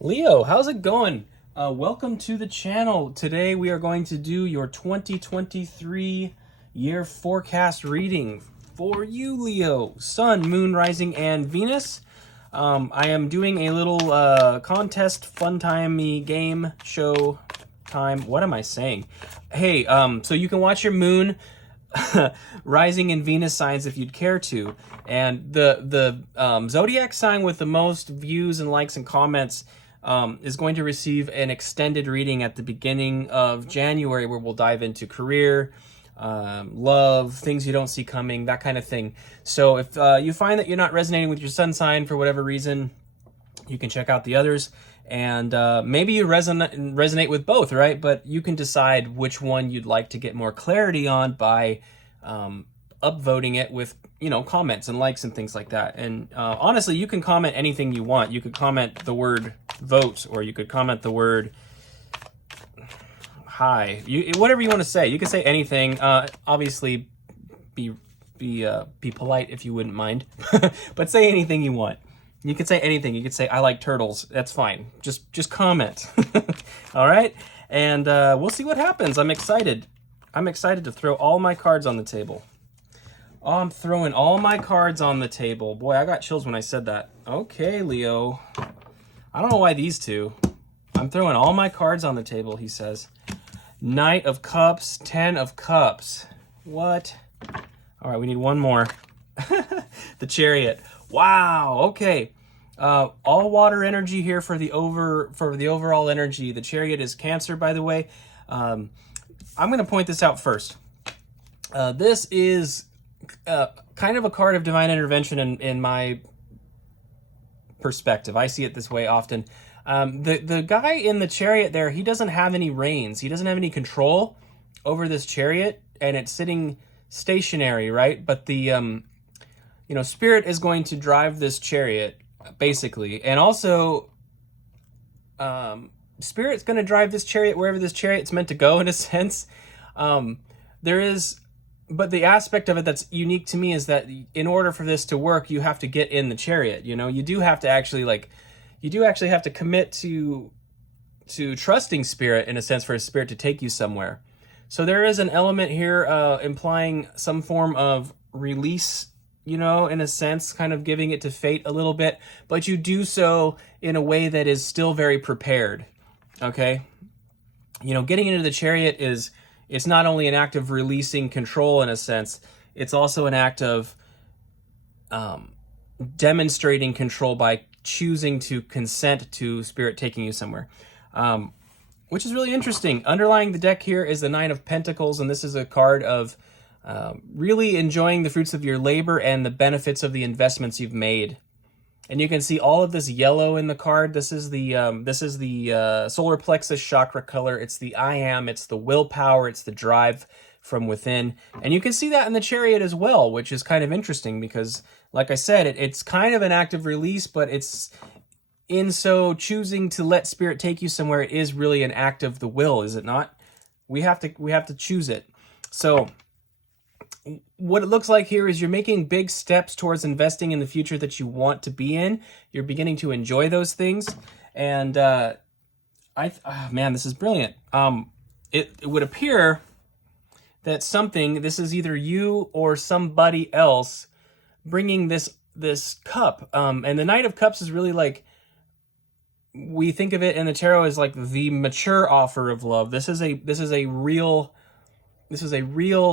Leo, how's it going? Welcome to the channel. Today we are going to do your 2023 year forecast reading for you, Leo. Sun, Moon, Rising, and Venus. I am doing a little contest, fun timey game show time. What am I saying? Hey, so you can watch your Moon, Rising, and Venus signs if you'd care to. And the zodiac sign with the most views and likes and comments is going to receive an extended reading at the beginning of January, where we'll dive into career, love, things you don't see coming, that kind of thing. So if you find that you're not resonating with your sun sign for whatever reason, you can check out the others. And maybe you resonate with both, right? But you can decide which one you'd like to get more clarity on by upvoting it with, comments and likes and things like that. And honestly, you can comment anything you want. You could comment the word vote, or you could comment the word hi. Whatever you want to say. You can say anything. Obviously, be polite if you wouldn't mind, but say anything you want. You could say anything. You could say I like turtles. That's fine. Just comment. All right, and we'll see what happens. I'm excited. I'm excited to throw all my cards on the table. Oh, I'm throwing all my cards on the table. Boy, I got chills when I said that. Okay, Leo. I don't know why these two. I'm throwing all my cards on the table, he says. Knight of Cups, 10 of Cups. What? All right, we need one more. The Chariot. Wow, okay. All water energy here for the overall energy. The Chariot is Cancer, by the way. I'm going to point this out first. This is kind of a card of divine intervention in my perspective. I see it this way often. The guy in the Chariot there, he doesn't have any reins. He doesn't have any control over this chariot, and it's sitting stationary, right? But the Spirit is going to drive this chariot, basically. And also, Spirit's going to drive this chariot wherever this chariot's meant to go, in a sense. But the aspect of it that's unique to me is that in order for this to work, you have to get in the chariot. You do have to actually have to commit to trusting Spirit, in a sense, for a Spirit to take you somewhere. So there is an element here implying some form of release, in a sense, kind of giving it to fate a little bit, but you do so in a way that is still very prepared. Okay? Getting into the chariot it's not only an act of releasing control, in a sense, it's also an act of demonstrating control by choosing to consent to Spirit taking you somewhere, which is really interesting. Underlying the deck here is the Nine of Pentacles, and this is a card of really enjoying the fruits of your labor and the benefits of the investments you've made. And you can see all of this yellow in the card. This is the solar plexus chakra color. It's the I am. It's the willpower. It's the drive from within. And you can see that in the Chariot as well, which is kind of interesting because, like I said, it's kind of an act of release, but it's in so choosing to let Spirit take you somewhere, it is really an act of the will, is it not? We have to choose it. So what it looks like here is you're making big steps towards investing in the future that you want to be in. You're beginning to enjoy those things. And man, this is brilliant. It would appear that this is either you or somebody else bringing this cup. And the Knight of Cups is really like, we think of it in the tarot as like the mature offer of love. This is a real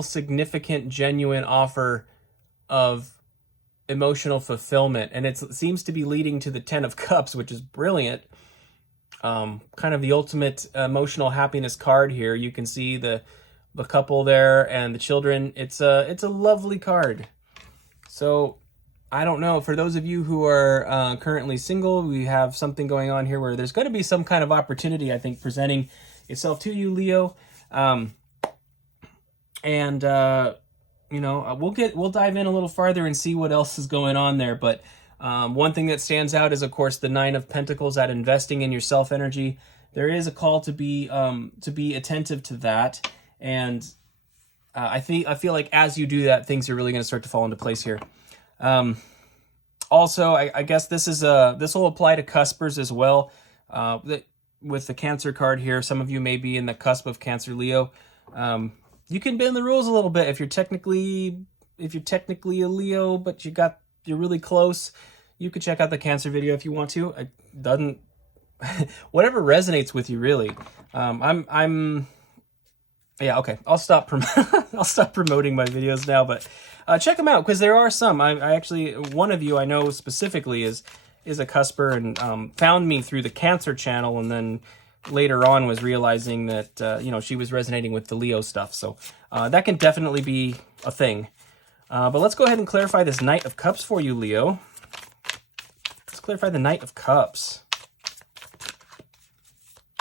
significant, genuine offer of emotional fulfillment. And it seems to be leading to the 10 of Cups, which is brilliant. Kind of the ultimate emotional happiness card here. You can see the couple there and the children. It's a lovely card. So I don't know, for those of you who are currently single, we have something going on here where there's going to be some kind of opportunity, I think, presenting itself to you, Leo. And we'll dive in a little farther and see what else is going on there. But one thing that stands out is, of course, the Nine of Pentacles, that investing in your self energy. There is a call to be attentive to that, and I feel like as you do that, things are really going to start to fall into place here. Also, I guess this will apply to cuspers as well. with the Cancer card here, some of you may be in the cusp of Cancer Leo. You can bend the rules a little bit if you're technically a Leo, but you're really close. You could check out the Cancer video if you want to. It doesn't whatever resonates with you, really. Yeah, okay. I'll stop promoting my videos now, but check them out because there are some. I actually, one of you I know specifically is a cusper and found me through the Cancer channel, and then later on was realizing that she was resonating with the Leo stuff. So that can definitely be a thing. But let's go ahead and clarify this Knight of Cups for you, Leo. Let's clarify the Knight of Cups.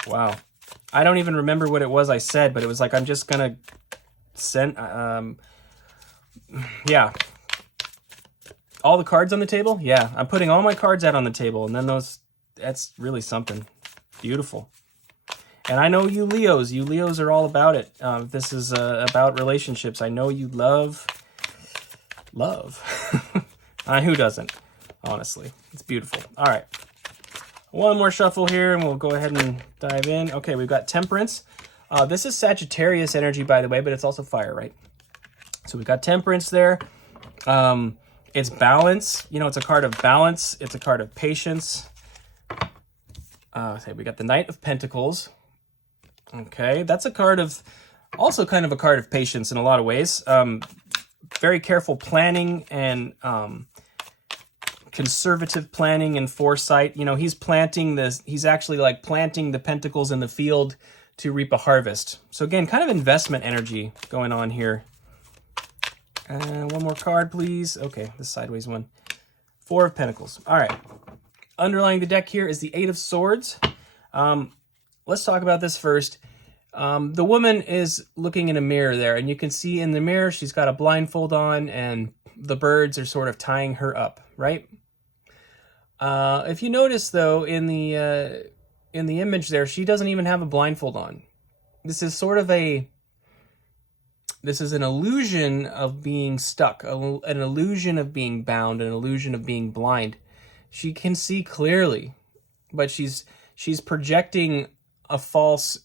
Wow. I don't even remember what it was I said, but it was like, I'm just going to send, yeah. All the cards on the table? Yeah, I'm putting all my cards out on the table, and then that's really something. Beautiful. And I know you Leos are all about it. This is about relationships. I know you love. Who doesn't? Honestly, it's beautiful. All right. One more shuffle here, and we'll go ahead and dive in. Okay, we've got Temperance. This is Sagittarius energy, by the way, but it's also fire, right? So we've got Temperance there. It's balance. It's a card of balance. It's a card of patience. We got the Knight of Pentacles. Okay, that's a card of, also kind of a card of patience in a lot of ways. Very careful planning and conservative planning and foresight. He's actually like planting the pentacles in the field to reap a harvest. So again, kind of investment energy going on here. One more card, please. Okay, the sideways one. Four of Pentacles. All right. Underlying the deck here is the Eight of Swords. Let's talk about this first. The woman is looking in a mirror there, and you can see in the mirror she's got a blindfold on, and the birds are sort of tying her up, right? If you notice, though, in the image there, she doesn't even have a blindfold on. This is sort of an illusion of being stuck, an illusion of being bound, an illusion of being blind. She can see clearly, but she's projecting a false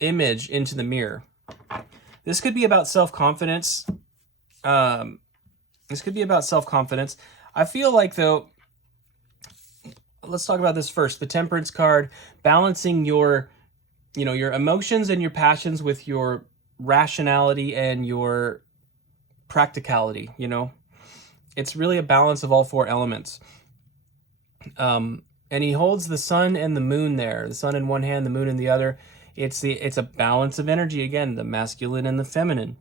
image into the mirror. This could be about self-confidence. I feel like, though, let's talk about this first. The Temperance card, balancing your emotions and your passions with your rationality and your practicality. It's really a balance of all four elements. And he holds the sun and the moon there. The sun in one hand, the moon in the other. It's a balance of energy, again, the masculine and the feminine.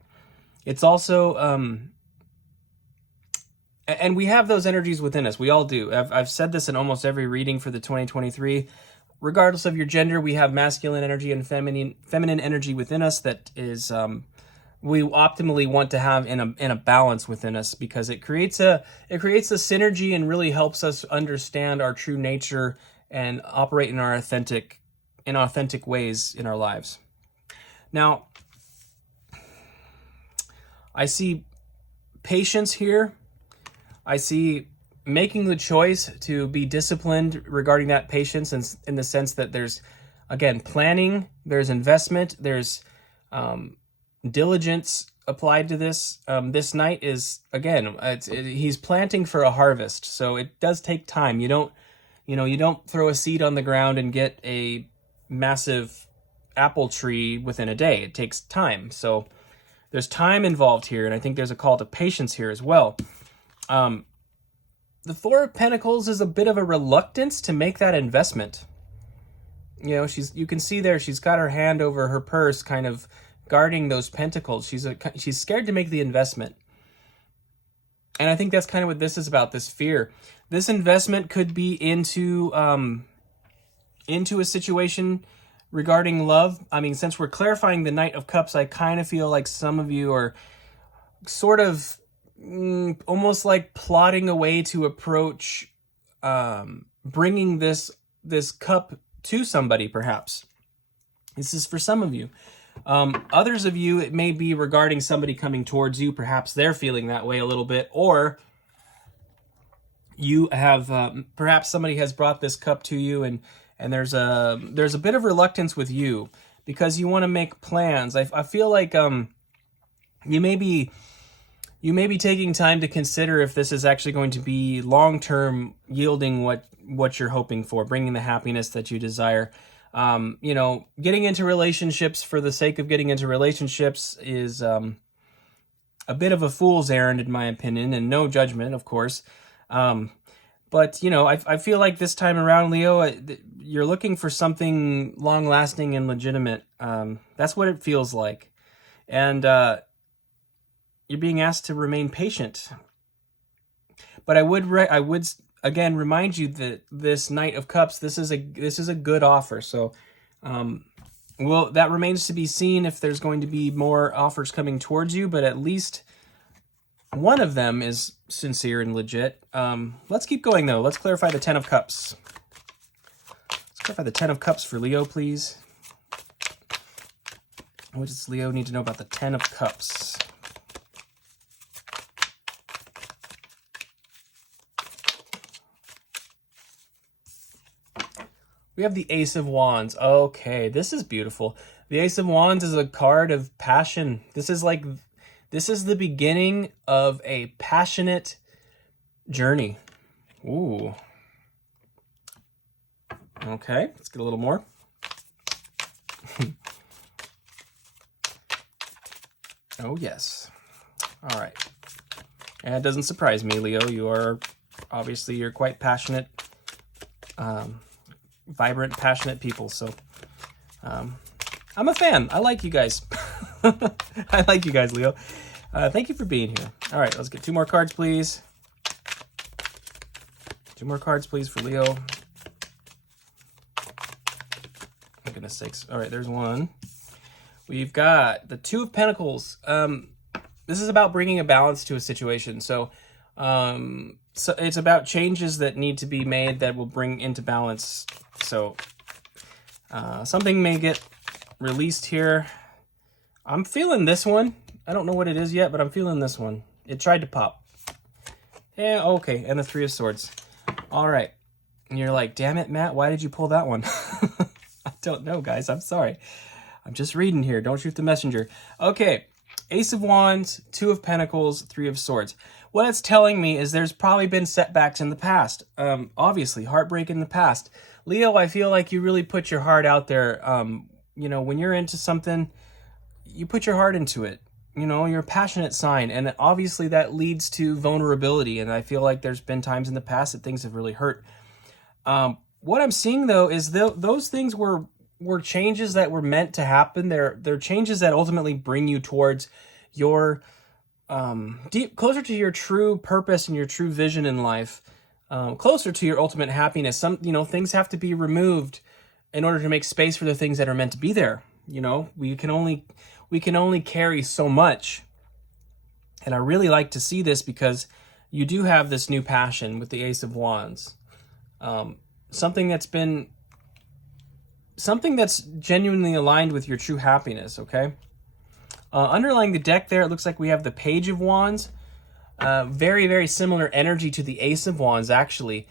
It's also and we have those energies within us. We all do. I've said this in almost every reading for the 2023. Regardless of your gender, we have masculine energy and feminine energy within us that is we optimally want to have in a balance within us, because it creates a synergy and really helps us understand our true nature and operate in our authentic ways in our lives. Now, I see patience here. I see making the choice to be disciplined regarding that patience, in the sense that there's, again, planning, there's investment, there's diligence applied to this. This Knight is, again, he's planting for a harvest, so it does take time. You don't throw a seed on the ground and get a massive apple tree within a day. It takes time. So there's time involved here, and I think there's a call to patience here as well. The Four of Pentacles is a bit of a reluctance to make that investment. You can see there, she's got her hand over her purse, kind of guarding those pentacles. She's scared to make the investment. And I think that's kind of what this is about, this fear. This investment could be into a situation regarding love. I mean, since we're clarifying the Knight of Cups, I kind of feel like some of you are sort of almost like plotting a way to approach bringing this cup to somebody, perhaps. This is for some of you. Others of you, it may be regarding somebody coming towards you. Perhaps they're feeling that way a little bit, or you have perhaps somebody has brought this cup to you, and and there's a bit of reluctance with you because you want to make plans. I feel like you may be taking time to consider if this is actually going to be long-term yielding what you're hoping for, bringing the happiness that you desire. You know, getting into relationships for the sake of getting into relationships is a bit of a fool's errand, in my opinion, and no judgment, of course. But, you know, I feel like this time around, Leo, you're looking for something long-lasting and legitimate. That's what it feels like. And you're being asked to remain patient. But I would again remind you that this Knight of Cups, this is a good offer. So, well, that remains to be seen if there's going to be more offers coming towards you. But at least one of them is sincere and legit. Let's keep going though. Let's clarify the Ten of Cups. Let's clarify the Ten of Cups for Leo, please. What does Leo need to know about the Ten of Cups? We have the Ace of Wands. Okay, this is beautiful. The Ace of Wands is a card of passion. This is the beginning of a passionate journey. Ooh. Okay, let's get a little more. Oh, yes. All right. And it doesn't surprise me, Leo. You're quite passionate. Vibrant, passionate people. So I'm a fan. I like you guys. I like you guys, Leo. Thank you for being here. All right, let's get 2 more cards, please. 2 more cards, please, for Leo. For goodness sakes. All right, there's one. We've got the Two of Pentacles. This is about bringing a balance to a situation. So it's about changes that need to be made that will bring into balance. So something may get released here. I'm feeling this one. I don't know what it is yet, but I'm feeling this one. It tried to pop. Yeah, okay, and the Three of Swords. All right. And you're like, damn it, Matt, why did you pull that one? I don't know, guys. I'm sorry. I'm just reading here. Don't shoot the messenger. Okay, Ace of Wands, Two of Pentacles, Three of Swords. What it's telling me is there's probably been setbacks in the past. Obviously, heartbreak in the past. Leo, I feel like you really put your heart out there. You know, when you're into something, you put your heart into it. You know, you're a passionate sign. And obviously that leads to vulnerability. And I feel like there's been times in the past that things have really hurt. What I'm seeing, though, is those things were changes that were meant to happen. They're changes that ultimately bring you towards your closer to your true purpose and your true vision in life, closer to your ultimate happiness. Some, you know, things have to be removed in order to make space for the things that are meant to be there. You know, we can only carry so much. And I really like to see this because you do have this new passion with the Ace of Wands. Something that's genuinely aligned with your true happiness, okay? Underlying the deck there, it looks like we have the Page of Wands. Very, very similar energy to the Ace of Wands, actually.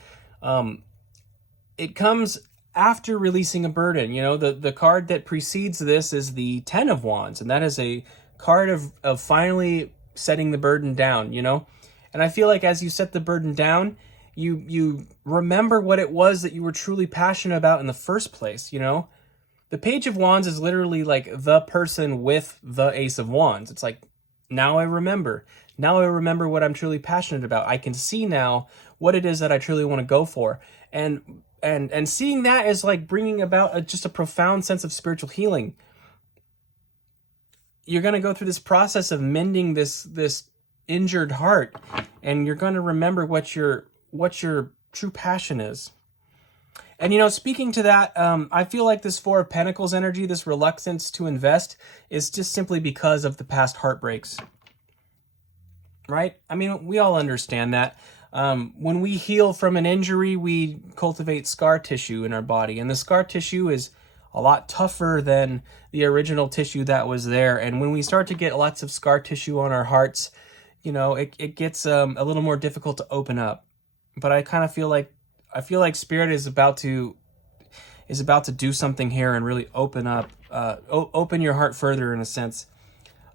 It comes after releasing a burden. You know, the card that precedes this is the Ten of Wands, and that is a card of finally setting the burden down, you know? And I feel like as you set the burden down, you remember what it was that you were truly passionate about in the first place, you know? The Page of Wands is literally like the person with the Ace of Wands. It's like, now I remember. Now I remember what I'm truly passionate about. I can see now what it is that I truly want to go for. And seeing that is like bringing about just a profound sense of spiritual healing. You're going to go through this process of mending this injured heart, and you're going to remember what your true passion is. And, you know, speaking to that, I feel like this Four of Pentacles energy, this reluctance to invest, is just simply because of the past heartbreaks. Right? I mean, we all understand that. When we heal from an injury, we cultivate scar tissue in our body. And the scar tissue is a lot tougher than the original tissue that was there. And when we start to get lots of scar tissue on our hearts, you know, it gets a little more difficult to open up. But I kind of feel like Spirit is about to is about to do something here and really open up, open your heart further in a sense.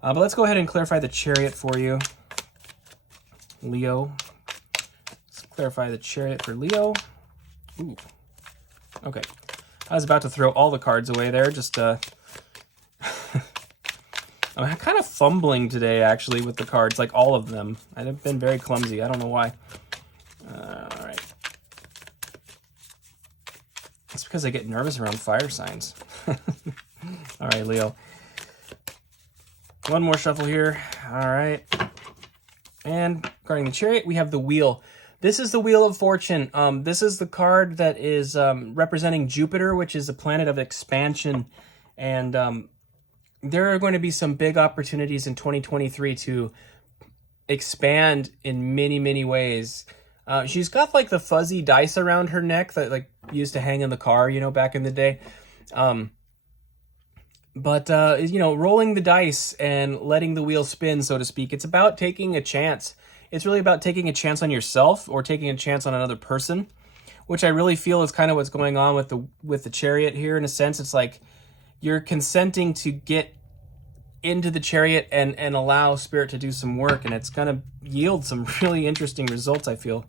But let's go ahead and clarify the Chariot for you, Leo. Let's clarify the Chariot for Leo. Ooh. Okay. I was about to throw all the cards away there. Just, I'm kind of fumbling today, actually, with the cards, like all of them. I've been very clumsy. I don't know why. All right. It's because I get nervous around fire signs. All right, Leo. One more shuffle here. All right. And regarding the Chariot, we have the Wheel. This is the Wheel of Fortune. This is the card that is representing Jupiter, which is a planet of expansion. And there are going to be some big opportunities in 2023 to expand in many, many ways. She's got like the fuzzy dice around her neck that like used to hang in the car, you know, back in the day. But you know, rolling the dice and letting the wheel spin, so to speak. It's about taking a chance. It's really about taking a chance on yourself or taking a chance on another person, which I really feel is kind of what's going on with the Chariot here. In a sense, it's like you're consenting to get into the Chariot and allow Spirit to do some work, and it's going to yield some really interesting results, I feel.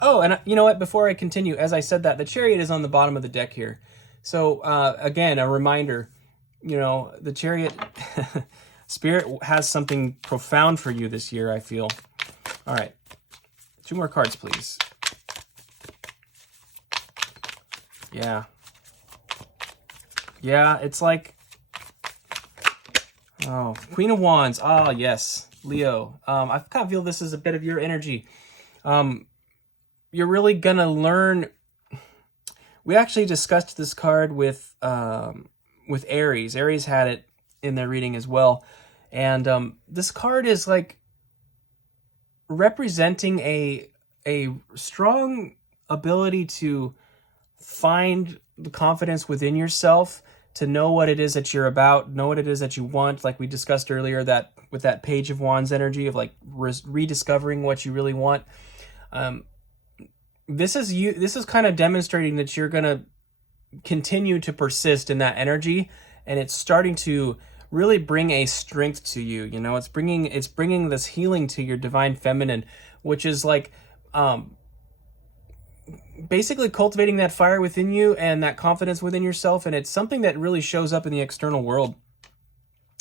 Oh, and you know what? Before I continue, as I said that, the Chariot is on the bottom of the deck here. So again, a reminder, you know, the Chariot, Spirit has something profound for you this year, I feel. All right, 2 more cards, please. Yeah. Yeah, it's like, oh, Queen of Wands. Ah, yes, Leo. I kind of feel this is a bit of your energy. You're really gonna learn. We actually discussed this card with Aries. Aries had it in their reading as well, and this card is like representing a strong ability to find the confidence within yourself, to know what it is that you're about, know what it is that you want, like we discussed earlier, that with that Page of Wands energy of like rediscovering what you really want. This is kind of demonstrating that you're going to continue to persist in that energy, and it's starting to really bring a strength to you. You know, it's bringing this healing to your divine feminine, which is like basically cultivating that fire within you and that confidence within yourself. And it's something that really shows up in the external world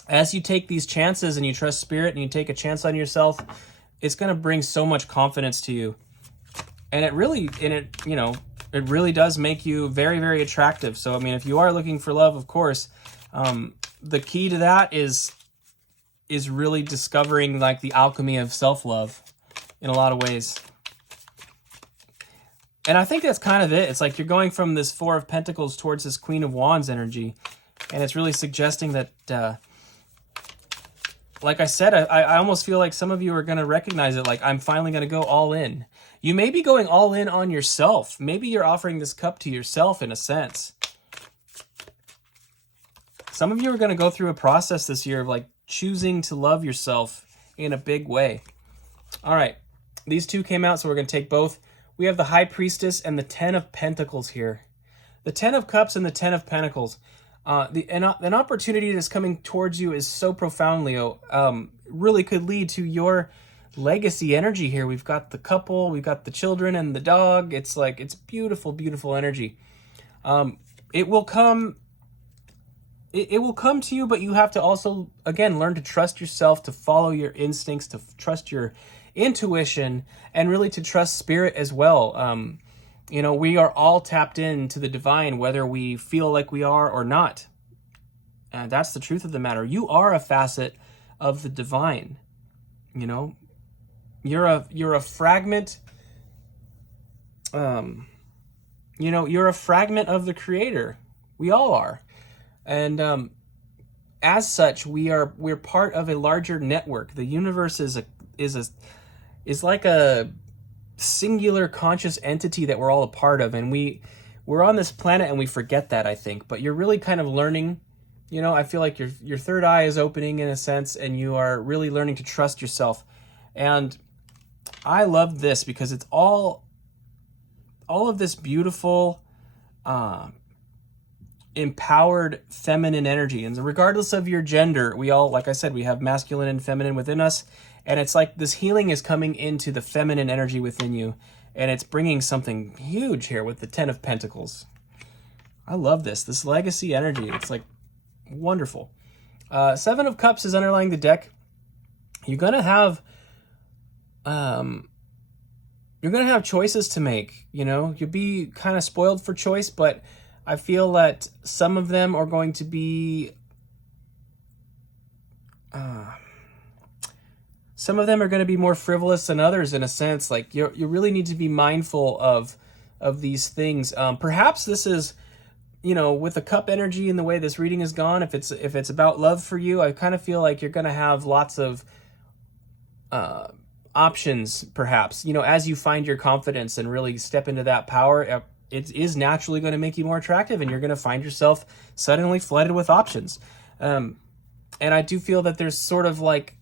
as you take these chances and you trust Spirit and you take a chance on yourself. It's going to bring so much confidence to you, and it really does make you very, very attractive. So I mean, if you are looking for love, of course, the key to that is really discovering like the alchemy of self-love in a lot of ways. And I think that's kind of it. It's like you're going from this 4 of Pentacles towards this Queen of Wands energy, and it's really suggesting that like I said, I almost feel like some of you are going to recognize it, like I'm finally going to go all in. You may be going all in on yourself. Maybe you're offering this cup to yourself in a sense. Some of you are going to go through a process this year of like choosing to love yourself in a big way. All right, these 2 came out, so we're going to take both. We have the High Priestess and the 10 of Pentacles here. The 10 of Cups and the 10 of Pentacles. An opportunity that's coming towards you is so profound, Leo. Really could lead to your legacy energy here. We've got the couple, we've got the children and the dog. It's like, it's beautiful, beautiful energy. It will come to you, but you have to also, again, learn to trust yourself, to follow your instincts, to trust your intuition, and really to trust Spirit as well. You know, we are all tapped into the divine, whether we feel like we are or not. And that's the truth of the matter. You are a facet of the divine. You know, you're a fragment. You know, you're a fragment of the Creator. We all are. And as such, we're part of a larger network. The universe is like a singular conscious entity that we're all a part of, and we're on this planet and we forget that, I think. But you're really kind of learning, you know, I feel like your third eye is opening in a sense, and you are really learning to trust yourself. And I love this because it's all of this beautiful empowered feminine energy. And regardless of your gender, we all, like I said, we have masculine and feminine within us. And it's like this healing is coming into the feminine energy within you. And it's bringing something huge here with the Ten of Pentacles. I love this legacy energy. It's like wonderful. Seven of Cups is underlying the deck. You're gonna have choices to make. You know, you'll be kind of spoiled for choice, but I feel that some of them are going to be more frivolous than others, in a sense. Like you really need to be mindful of these things. Perhaps this is, you know, with the cup energy and the way this reading has gone, if it's about love for you, I kind of feel like you're going to have lots of options, perhaps, you know, as you find your confidence and really step into that power. It is naturally going to make you more attractive, and you're going to find yourself suddenly flooded with options. And I do feel that there's sort of like,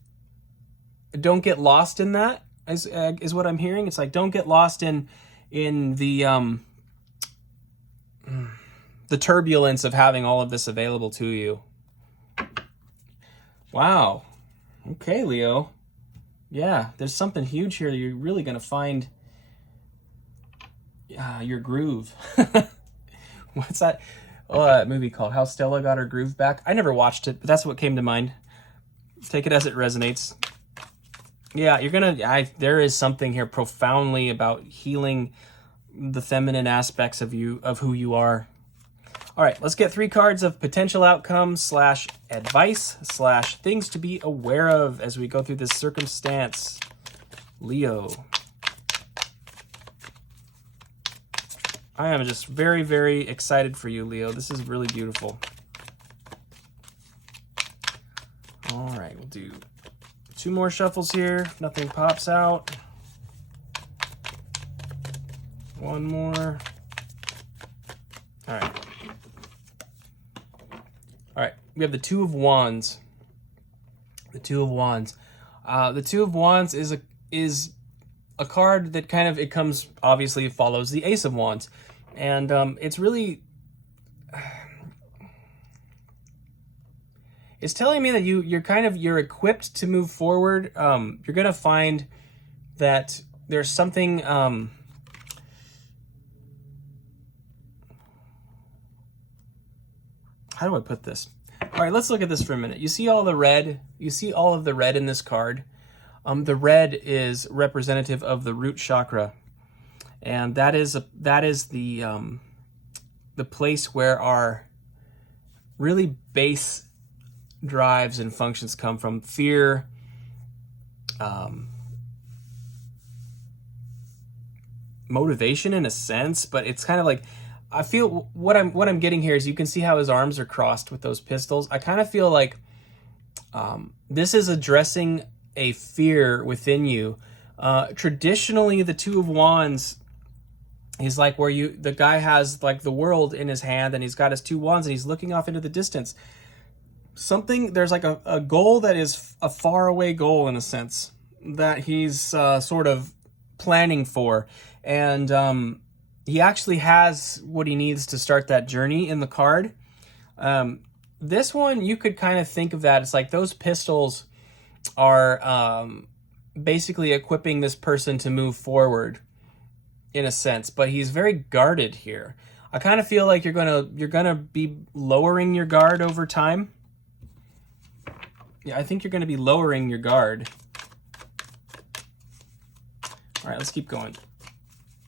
don't get lost in that, is what I'm hearing. It's like, don't get lost in the turbulence of having all of this available to you. Wow. Okay, Leo. Yeah, there's something huge here. You're really going to find your groove. What's that? Oh, that movie called How Stella Got Her Groove Back. I never watched it, but that's what came to mind. Take it as it resonates. Yeah, there is something here profoundly about healing the feminine aspects of you, of who you are. All right, let's get 3 cards of potential outcomes / advice / things to be aware of as we go through this circumstance. Leo. I am just very, very excited for you, Leo. This is really beautiful. All right, we'll do 2 more shuffles here. If nothing pops out. 1 more. All right. All right, we have the 2 of Wands. The 2 of Wands. The 2 of Wands is a card that kind of, it comes, obviously follows the Ace of Wands. And it's really, it's telling me that you're equipped to move forward. You're going to find that there's something, how do I put this? All right, let's look at this for a minute. You see all the red? You see all of the red in this card? The red is representative of the root chakra, and that is the place where our really base drives and functions come from. Fear, motivation in a sense, but it's kind of like, I feel what I'm getting here is, you can see how his arms are crossed with those pistols. I kind of feel like this is addressing a fear within you. Traditionally, the 2 of Wands is like where the guy has like the world in his hand, and he's got his 2 wands, and he's looking off into the distance. There's like a goal that is a faraway goal, in a sense, that he's sort of planning for. And he actually has what he needs to start that journey in the card. This one, you could kind of think of that. It's like those pistols are basically equipping this person to move forward, in a sense, but he's very guarded here. I kind of feel like you're gonna be lowering your guard over time. Yeah, I think you're gonna be lowering your guard. All right, let's keep going.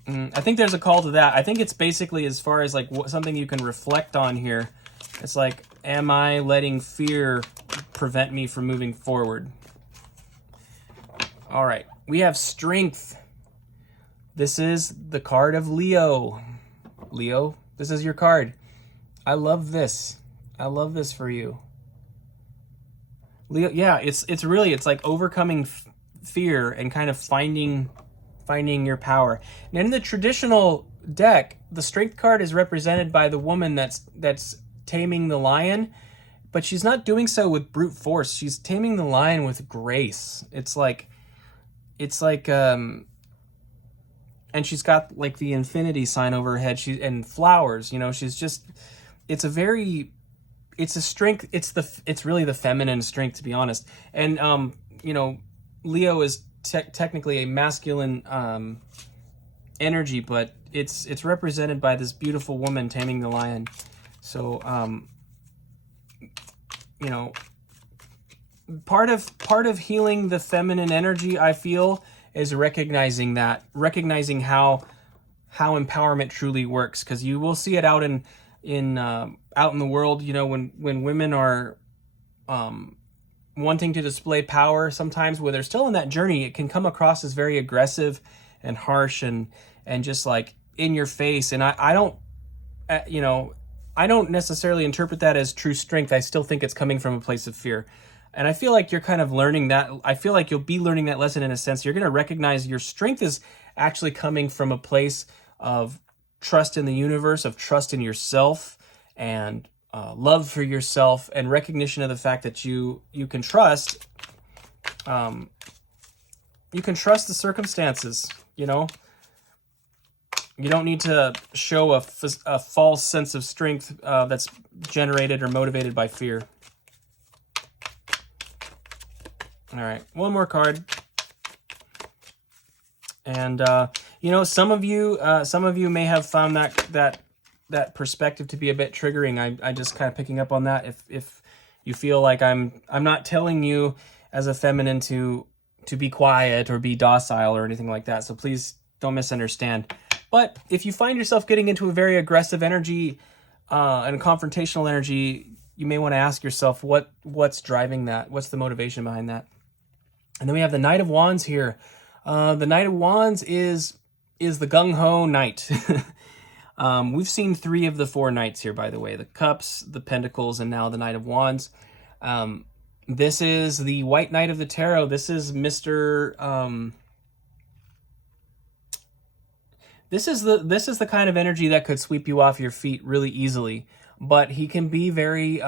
I think there's a call to that. I think it's basically, as far as like something you can reflect on here. It's like, am I letting fear prevent me from moving forward? All right, we have strength. This is the card of Leo. Leo, this is your card. I love this. I love this for you. Leo, yeah, it's like overcoming fear and kind of finding your power. And in the traditional deck, the strength card is represented by the woman that's taming the lion, but she's not doing so with brute force. She's taming the lion with grace. It's like and she's got like the infinity sign over her head, and flowers, you know, she's just it's a very, it's a strength. It's really the feminine strength, to be honest. And you know, Leo is technically a masculine energy, but it's represented by this beautiful woman taming the lion. So you know, part of healing the feminine energy, I feel, is recognizing how empowerment truly works, because you will see it out in out in the world. You know, when women are wanting to display power, sometimes when they're still in that journey, it can come across as very aggressive and harsh and just like in your face. And I don't, you know, I don't necessarily interpret that as true strength. I still think it's coming from a place of fear. And I feel like you're kind of learning that. I feel like you'll be learning that lesson in a sense. You're going to recognize your strength is actually coming from a place of trust in the universe, of trust in yourself, and love for yourself, and recognition of the fact that you can trust. You can trust the circumstances. You know, you don't need to show a false sense of strength that's generated or motivated by fear. All right, one more card. And you know, some of you may have found that perspective to be a bit triggering. I just kind of picking up on that. If you feel like I'm not telling you as a feminine to be quiet or be docile or anything like that, so please don't misunderstand. But if you find yourself getting into a very aggressive energy and confrontational energy, you may want to ask yourself what's driving that. What's the motivation behind that? And then we have the Knight of Wands here. The Knight of Wands is the gung-ho knight. We've seen 3 of the 4 knights here, by the way. The Cups, the Pentacles, and now the Knight of Wands. This is the White Knight of the Tarot. This is Mr. This is the kind of energy that could sweep you off your feet really easily. But he can be very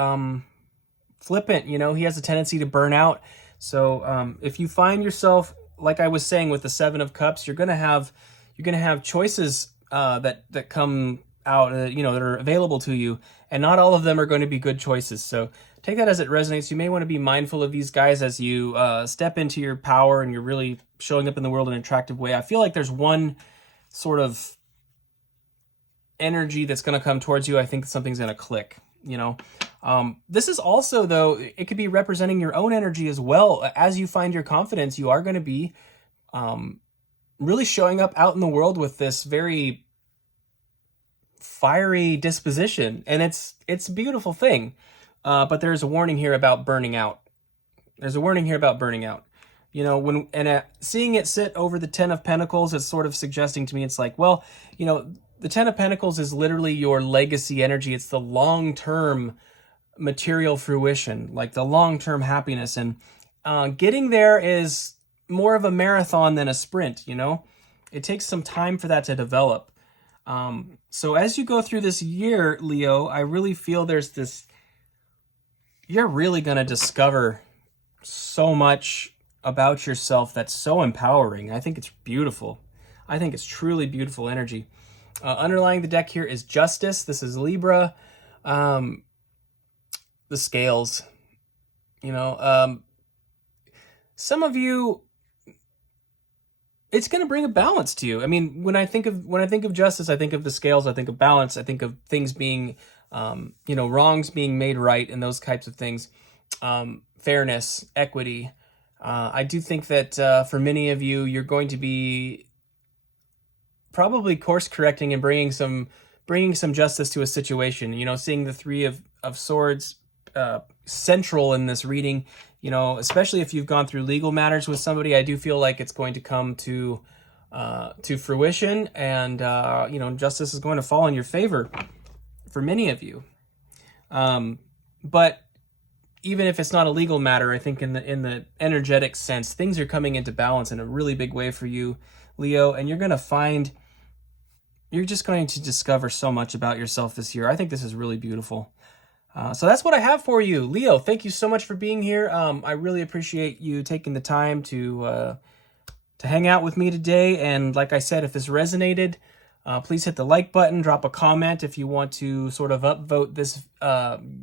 flippant. You know, he has a tendency to burn out. So if you find yourself, like I was saying with the 7 of Cups, you're gonna have choices that come out, you know, that are available to you, and not all of them are going to be good choices. So take that as it resonates. You may want to be mindful of these guys as you step into your power and you're really showing up in the world in an attractive way. I feel like there's one sort of energy that's going to come towards you. I think something's going to click. You know, this is also, though, it could be representing your own energy as well. As you find your confidence, you are going to be really showing up out in the world with this very fiery disposition, and it's a beautiful thing. But there's a warning here about burning out. You know, seeing it sit over the 10 of Pentacles is sort of suggesting to me, it's like, well, you know, the 10 of Pentacles is literally your legacy energy. It's the long-term material fruition, like the long-term happiness. And getting there is more of a marathon than a sprint, you know? It takes some time for that to develop. So as you go through this year, Leo, I really feel there's this... You're really going to discover so much about yourself that's so empowering. I think it's beautiful. I think it's truly beautiful energy. Underlying the deck here is Justice. This is Libra. The Scales. You know, some of you, it's going to bring a balance to you. I mean, when I think of Justice, I think of the Scales. I think of balance. I think of things being, you know, wrongs being made right, and those types of things. Fairness, equity. I do think that for many of you, you're going to be probably course correcting and bringing some justice to a situation. You know, seeing the 3 of Swords central in this reading. You know, especially if you've gone through legal matters with somebody, I do feel like it's going to come to fruition, and you know, justice is going to fall in your favor for many of you. But even if it's not a legal matter, I think in the energetic sense, things are coming into balance in a really big way for you, Leo, and you're just going to discover so much about yourself this year. I think this is really beautiful. So that's what I have for you. Leo, thank you so much for being here. I really appreciate you taking the time to hang out with me today. And like I said, if this resonated, Please hit the like button, drop a comment if you want to sort of upvote this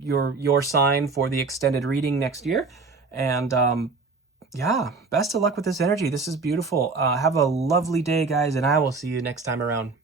your sign for the extended reading next year. And yeah, best of luck with this energy. This is beautiful. Have a lovely day, guys, and I will see you next time around.